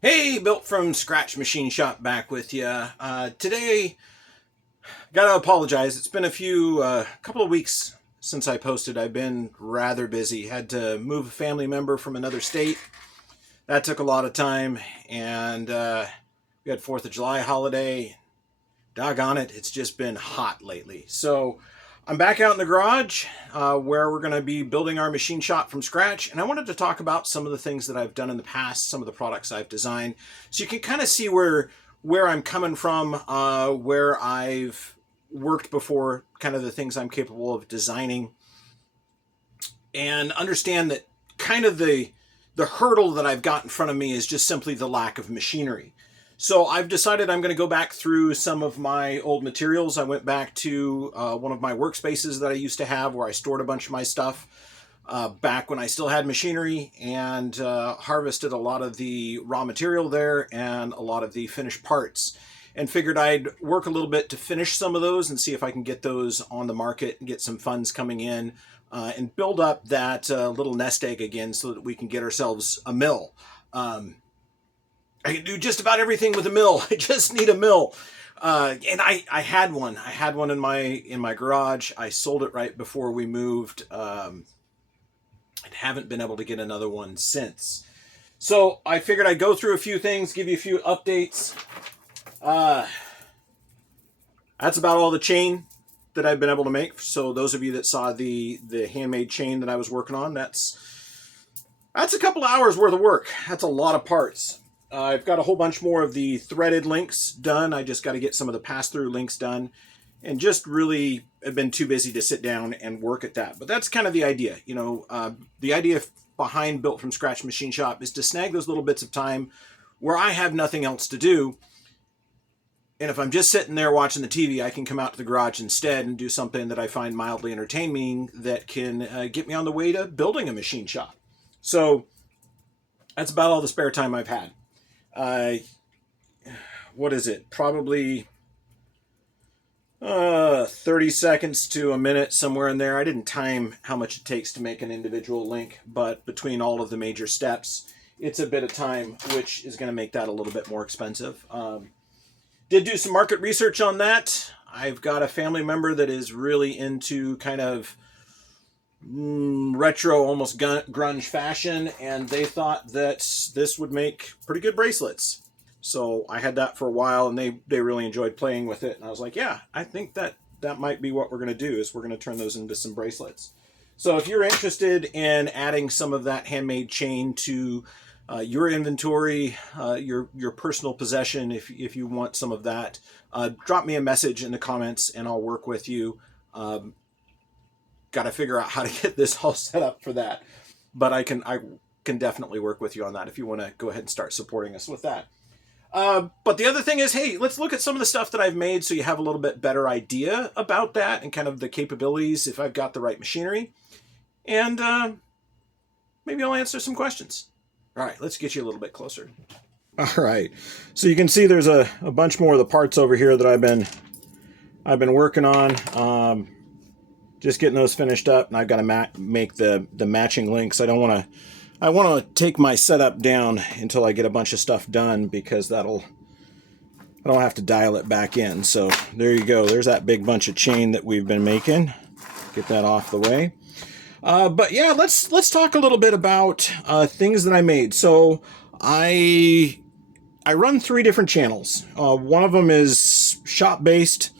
Hey, Built from Scratch Machine Shop back with you. Today, gotta apologize. It's been couple of weeks since I posted. I've been rather busy. Had to move a family member from another state. That took a lot of time, and we had 4th of July holiday. Doggone it, it's just been hot lately. So I'm back out in the garage where we're going to be building our machine shop from scratch. And I wanted to talk about some of the things that I've done in the past, some of the products I've designed, so you can kind of see where I'm coming from, where I've worked before, kind of the things I'm capable of designing, and understand that kind of the hurdle that I've got in front of me is just simply the lack of machinery. So I've decided I'm going to go back through some of my old materials. I went back to one of my workspaces that I used to have where I stored a bunch of my stuff back when I still had machinery, and harvested a lot of the raw material there and a lot of the finished parts, and figured I'd work a little bit to finish some of those and see if I can get those on the market and get some funds coming in, and build up that little nest egg again so that we can get ourselves a mill. I can do just about everything with a mill. I just need a mill. And I had one. I had one in my garage. I sold it right before we moved. And haven't been able to get another one since. So I figured I'd go through a few things, give you a few updates. That's about all the chain that I've been able to make. So those of you that saw the handmade chain that I was working on, that's a couple hours worth of work. That's a lot of parts. I've got a whole bunch more of the threaded links done. I just got to get some of the pass-through links done, and just really have been too busy to sit down and work at that. But that's kind of the idea. The idea behind Built from Scratch Machine Shop is to snag those little bits of time where I have nothing else to do. And if I'm just sitting there watching the TV, I can come out to the garage instead and do something that I find mildly entertaining that can get me on the way to building a machine shop. So that's about all the spare time I've had. What is it? Probably 30 seconds to a minute, somewhere in there. I didn't time how much it takes to make an individual link, but between all of the major steps, it's a bit of time, which is going to make that a little bit more expensive. Did do some market research on that. I've got a family member that is really into kind of retro, almost grunge fashion, and they thought that this would make pretty good bracelets. So I had that for a while, and they really enjoyed playing with it. And I was like, yeah, I think that might be what we're going to do, is we're going to turn those into some bracelets. So if you're interested in adding some of that handmade chain to your inventory, your personal possession, if you want some of that, drop me a message in the comments and I'll work with you. Got to figure out how to get this all set up for that, but I can definitely work with you on that if you want to go ahead and start supporting us with that. But the other thing is, hey, let's look at some of the stuff that I've made so you have a little bit better idea about that and kind of the capabilities, if I've got the right machinery, and maybe I'll answer some questions. All right, let's get you a little bit closer. All right, so you can see there's a bunch more of the parts over here that I've been working on. Just getting those finished up, and I've got to make the matching links. I want to take my setup down until I get a bunch of stuff done, because I don't have to dial it back in. So there you go. There's that big bunch of chain that we've been making. Get that off the way. But yeah, let's talk a little bit about things that I made. So I run 3 different channels. One of them is shop-based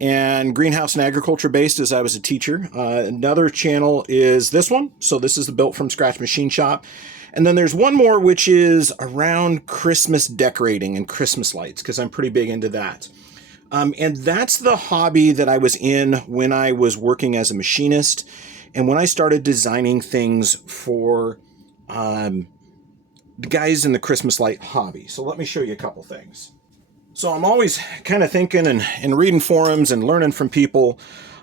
and greenhouse and agriculture based, as I was a teacher. Another channel is this one. So this is the Built from Scratch Machine Shop. And then there's one more which is around Christmas decorating and Christmas lights, because I'm pretty big into that. And that's the hobby that I was in when I was working as a machinist, and when I started designing things for the guys in the Christmas light hobby. So let me show you a couple things. So I'm always kind of thinking and reading forums and learning from people.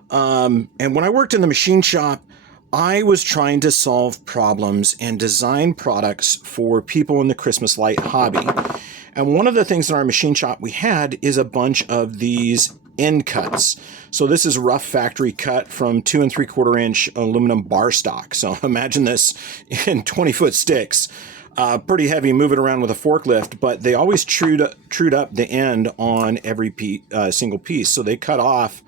And when I worked in the machine shop, I was trying to solve problems and design products for people in the Christmas light hobby. And one of the things in our machine shop we had is a bunch of these end cuts. So this is rough factory cut from 2 3/4 inch aluminum bar stock. So imagine this in 20-foot sticks. pretty heavy, move it around with a forklift, but they always trued up the end on every single piece. So they cut off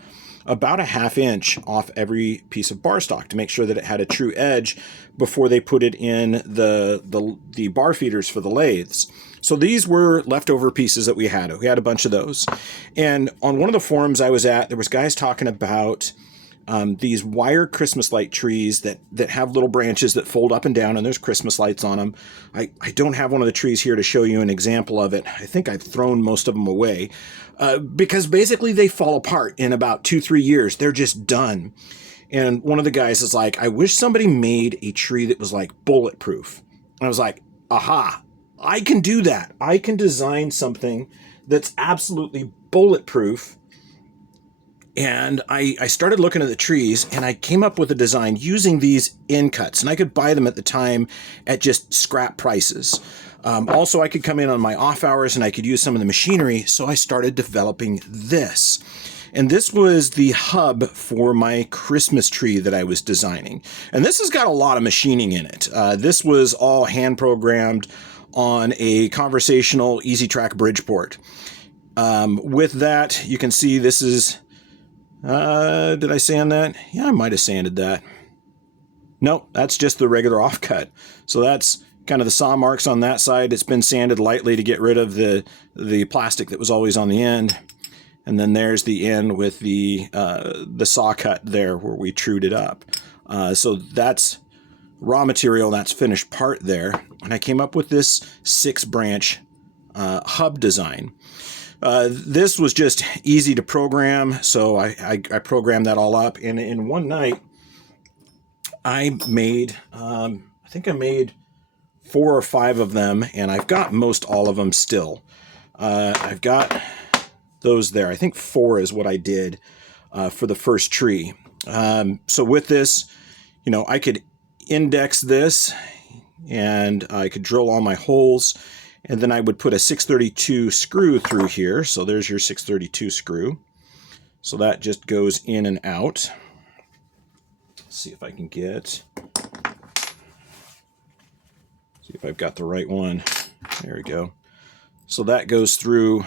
about a 1/2 inch off every piece of bar stock to make sure that it had a true edge before they put it in the bar feeders for the lathes. So these were leftover pieces that we had. We had a bunch of those. And on one of the forums I was at, there was guys talking about these wire Christmas light trees that have little branches that fold up and down, and there's Christmas lights on them. I don't have one of the trees here to show you an example of it. I think I've thrown most of them away because basically they fall apart in about 2-3 years. They're just done. And one of the guys is like, I wish somebody made a tree that was like bulletproof. And I was like, aha, I can do that. I can design something that's absolutely bulletproof. And I started looking at the trees, and I came up with a design using these end cuts, and I could buy them at the time at just scrap prices. Also, I could come in on my off hours and I could use some of the machinery, so I started developing this. And this was the hub for my Christmas tree that I was designing. And this has got a lot of machining in it. This was all hand programmed on a conversational EasyTrack Bridgeport. With that, you can see this is... did I sand that? Yeah, I might have sanded that. Nope, that's just the regular offcut. So that's kind of the saw marks on that side. It's been sanded lightly to get rid of the plastic that was always on the end. And then there's the end with the saw cut there where we trued it up. So that's raw material, that's finished part there. And I came up with this 6-branch hub design. This was just easy to program, so I programmed that all up. And in one night, I made, I think I made 4 or 5 of them, and I've got most all of them still. I've got those there. I think 4 is what I did for the first tree. So with this, you know, I could index this, and I could drill all my holes. And then I would put a 632 screw through here. So there's your 632 screw. So that just goes in and out. Let's see if I can get... See if I've got the right one. There we go. So that goes through,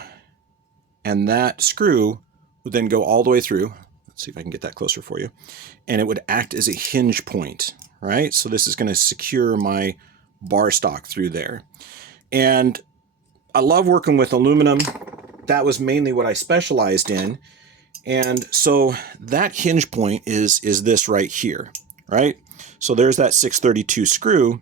and that screw would then go all the way through. Let's see if I can get that closer for you. And it would act as a hinge point, right? So this is going to secure my bar stock through there. And I love working with aluminum. That was mainly what I specialized in. And so that hinge point is this right here, right? So there's that 632 screw,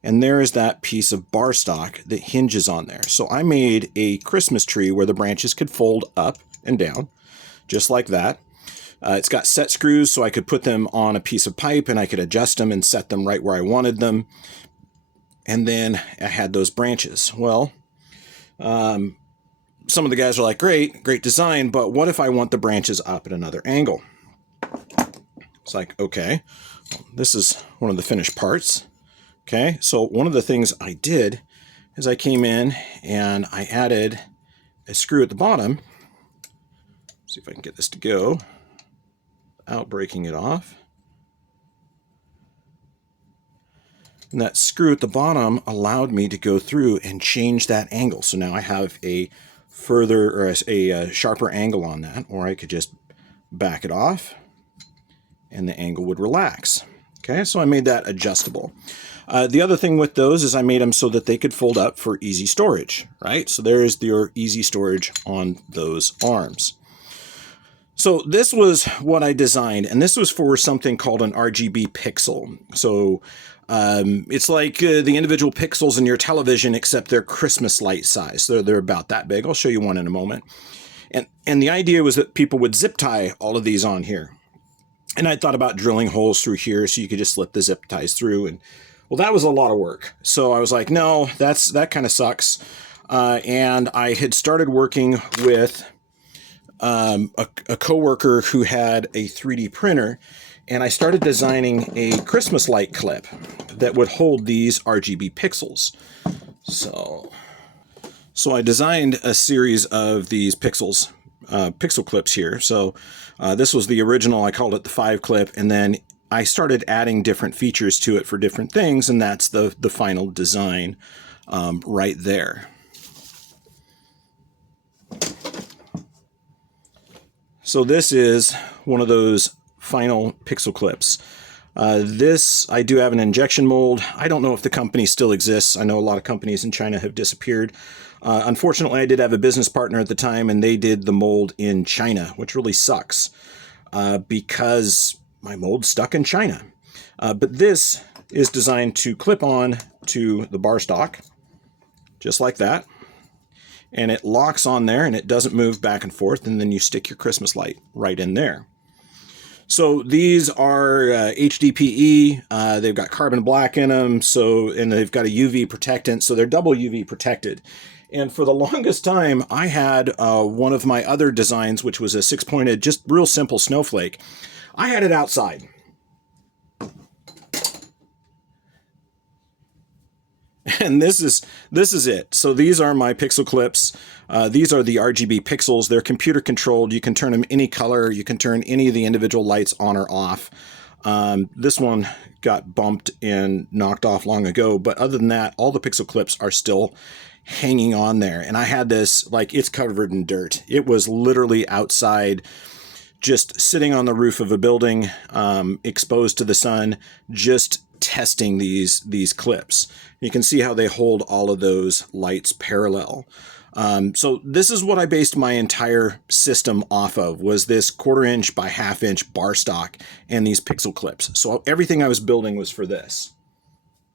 and there is that piece of bar stock that hinges on there. So I made a Christmas tree where the branches could fold up and down, just like that. It's got set screws, so I could put them on a piece of pipe, and I could adjust them and set them right where I wanted them. And then I had those branches. Well, some of the guys are like, great design, but what if I want the branches up at another angle? It's like, okay, this is one of the finished parts. Okay, so one of the things I did is I came in and I added a screw at the bottom. See if I can get this to go without breaking it off. And that screw at the bottom allowed me to go through and change that angle. So now I have a further, or a sharper angle on that, or I could just back it off and the angle would relax. Okay, so I made that adjustable. The other thing with those is I made them so that they could fold up for easy storage, right? So there's your easy storage on those arms. So this was what I designed, and this was for something called an RGB pixel. So it's like the individual pixels in your television, except they're Christmas light size. They're about that big. I'll show you one in a moment. And the idea was that people would zip tie all of these on here. And I thought about drilling holes through here so you could just slip the zip ties through. And well, that was a lot of work. So I was like, no, that kind of sucks. And I had started working with a coworker who had a 3D printer, and I started designing a Christmas light clip that would hold these RGB pixels. So I designed a series of these pixel clips here. So this was the original. I called it the 5 clip, and then I started adding different features to it for different things, and that's the final design right there. So this is one of those final pixel clips. This, I do have an injection mold. I don't know if the company still exists. I know a lot of companies in China have disappeared. Unfortunately, I did have a business partner at the time, and they did the mold in China, which really sucks because my mold stuck in China. But this is designed to clip on to the bar stock, just like that. And it locks on there, and it doesn't move back and forth, and then you stick your Christmas light right in there. So these are HDPE. They've got carbon black in them, and they've got a UV protectant, so they're double UV protected. And for the longest time, I had one of my other designs, which was a 6-pointed, just real simple snowflake. I had it outside. And this is it. So these are my pixel clips. These are the RGB pixels. They're computer controlled. You can turn them any color. You can turn any of the individual lights on or off. This one got bumped and knocked off long ago, but other than that, all the pixel clips are still hanging on there. And I had this, like, it's covered in dirt. It was literally outside, just sitting on the roof of a building, exposed to the sun, just testing these clips. You can see how they hold all of those lights parallel. So this is what I based my entire system off of, was this 1/4 inch by 1/2 inch bar stock and these pixel clips. So everything I was building was for this.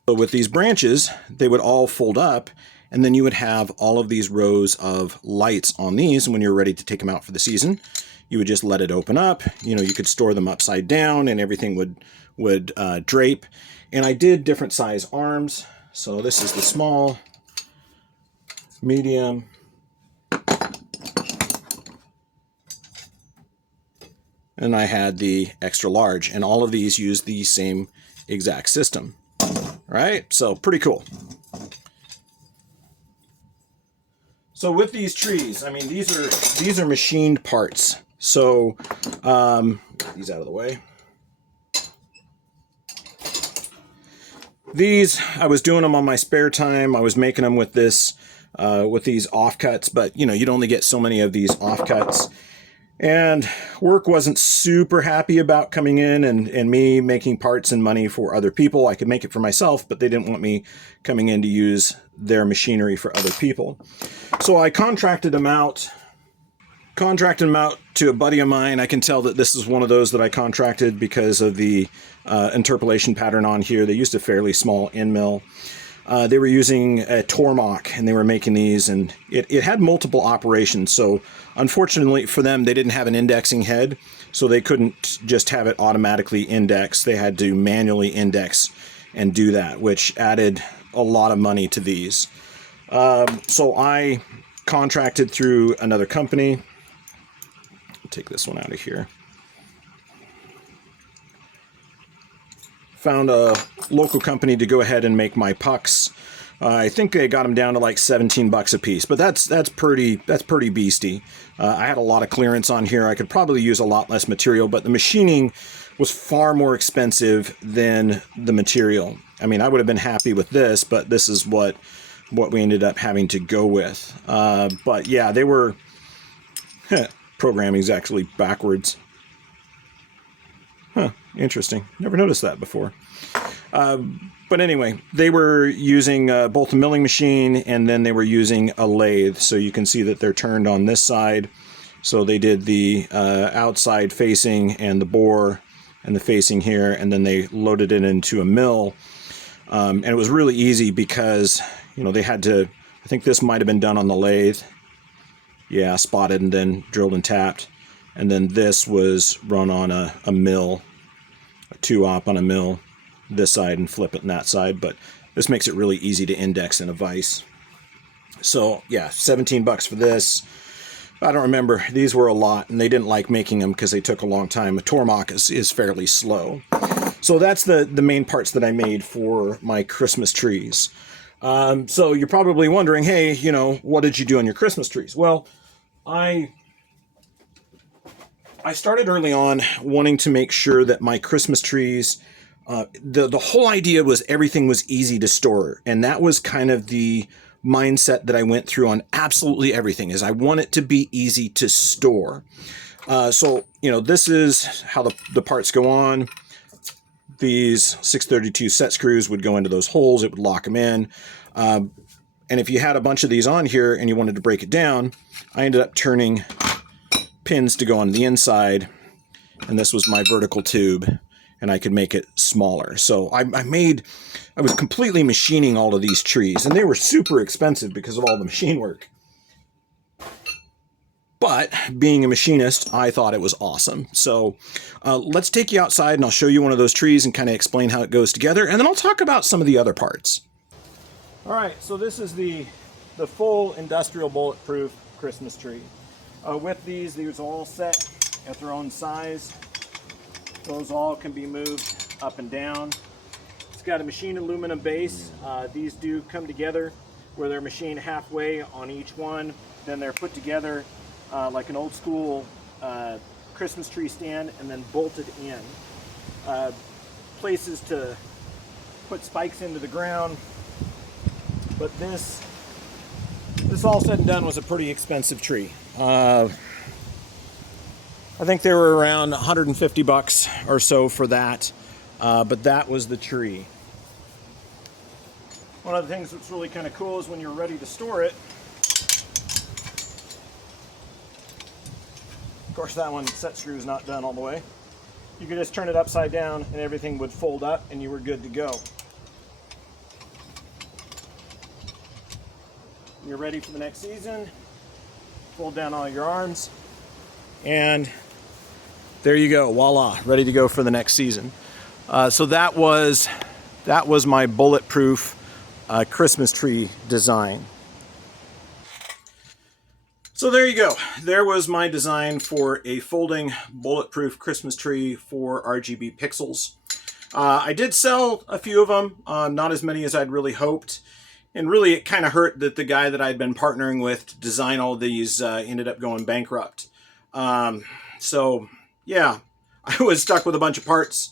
So with these branches, they would all fold up, and then you would have all of these rows of lights on these. And when you're ready to take them out for the season, you would just let it open up. You know, you could store them upside down, and everything would drape. And I did different size arms. So this is the small, medium, and I had the extra large, and all of these use the same exact system. Right? So pretty cool. So with these trees, I mean, these are machined parts. So get these out of the way. These, I was doing them on my spare time. I was making them with this, with these offcuts, but you know, you'd only get so many of these offcuts. And work wasn't super happy about coming in and me making parts and money for other people. I could make it for myself, but they didn't want me coming in to use their machinery for other people. So I contracted them out to a buddy of mine. I can tell that this is one of those that I contracted because of the interpolation pattern on here. They used a fairly small end mill. They were using a Tormach, and they were making these, and it had multiple operations. So unfortunately for them, they didn't have an indexing head, so they couldn't just have it automatically index. They had to manually index and do that, which added a lot of money to these. So I contracted through another company. Take this one out of here. Found a local company to go ahead and make my pucks. I think they got them down to like 17 bucks a piece, but that's pretty beastie. I had a lot of clearance on here. I could probably use a lot less material, but the machining was far more expensive than the material. I mean, I would have been happy with this, but this is what we ended up having to go with. But yeah, they were programming's actually backwards. Huh, interesting. Never noticed that before. But anyway, they were using both a milling machine, and then they were using a lathe. So you can see that they're turned on this side. So they did the outside facing and the bore and the facing here, and then they loaded it into a mill. And it was really easy because, you know, they had to, I think this might have been done on the lathe. Yeah, spotted and then drilled and tapped. And then this was run on a mill, a 2-op on a mill, this side, and flip it on that side. But this makes it really easy to index in a vise. So yeah, 17 bucks for this. I don't remember. These were a lot, and they didn't like making them because they took a long time. A Tormach is fairly slow. So that's the main parts that I made for my Christmas trees. So you're probably wondering, hey, you know, what did you do on your Christmas trees? Well, I I started early on wanting to make sure that my Christmas trees, the whole idea was everything was easy to store. And that was kind of the mindset that I went through on absolutely everything, is I want it to be easy to store. So, this is how the parts go on. These 632 set screws would go into those holes. It would lock them in. And if you had a bunch of these on here and you wanted to break it down, I ended up turning pins to go on the inside. And this was my vertical tube, and I could make it smaller. So I was completely machining all of these trees, and they were super expensive because of all the machine work. But being a machinist, I thought it was awesome. So let's take you outside and I'll show you one of those trees and kind of explain how it goes together. And then I'll talk about some of the other parts. All right, so this is the full industrial bulletproof Christmas tree. With these are all set at their own size. Those all can be moved up and down. It's got a machined aluminum base. These do come together where they're machined halfway on each one. Then they're put together like an old school Christmas tree stand, and then bolted in. Places to put spikes into the ground. But this all said and done was a pretty expensive tree. I think they were around 150 bucks or so for that, but that was the tree. One of the things that's really kind of cool is when you're ready to store it, of course that one set screw is not done all the way, you could just turn it upside down and everything would fold up and you were good to go. You're ready for the next season, fold down all your arms, and there you go, voila, ready to go for the next season. So that was my bulletproof Christmas tree design. So there you go. There was my design for a folding bulletproof Christmas tree for RGB Pixels. I did sell a few of them, not as many as I'd really hoped. And really, it kind of hurt that the guy that I'd been partnering with to design all these ended up going bankrupt. So, yeah, I was stuck with a bunch of parts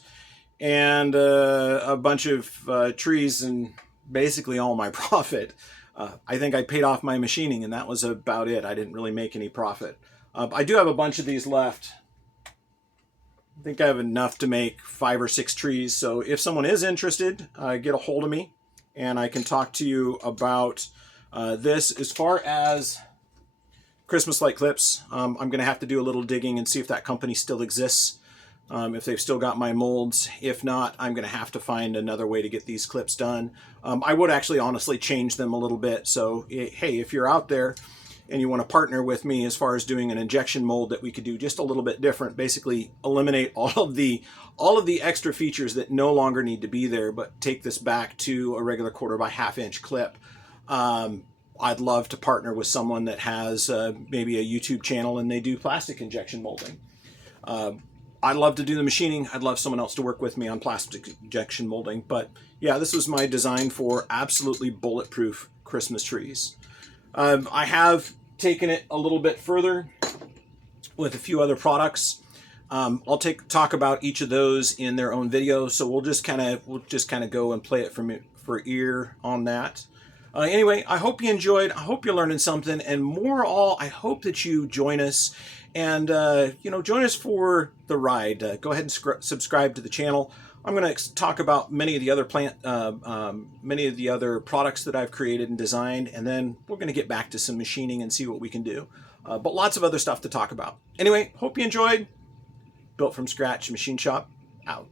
and a bunch of trees and basically all my profit. I think I paid off my machining, and that was about it. I didn't really make any profit. I do have a bunch of these left. I think I have enough to make 5 or 6 trees. So if someone is interested, get a hold of me. And I can talk to you about this. As far as Christmas light clips, I'm going to have to do a little digging and see if that company still exists, if they've still got my molds. If not, I'm going to have to find another way to get these clips done. I would actually honestly change them a little bit. So, hey, if you're out there and you want to partner with me as far as doing an injection mold that we could do just a little bit different, basically eliminate all of the extra features that no longer need to be there, but take this back to a regular 1/4 by 1/2 inch clip. I'd love to partner with someone that has maybe a YouTube channel and they do plastic injection molding. I'd love to do the machining. I'd love someone else to work with me on plastic injection molding. But yeah, this was my design for absolutely bulletproof Christmas trees. I have taken it a little bit further with a few other products. I'll talk about each of those in their own video, so we'll just kind of go and play it for ear on that. Anyway, I hope you enjoyed. I hope you're learning something, and more all, I hope that you join us and join us for the ride. Go ahead and subscribe to the channel. I'm going to talk about many of the other products that I've created and designed, and then we're going to get back to some machining and see what we can do. But lots of other stuff to talk about. Anyway, hope you enjoyed. Built from scratch machine shop out.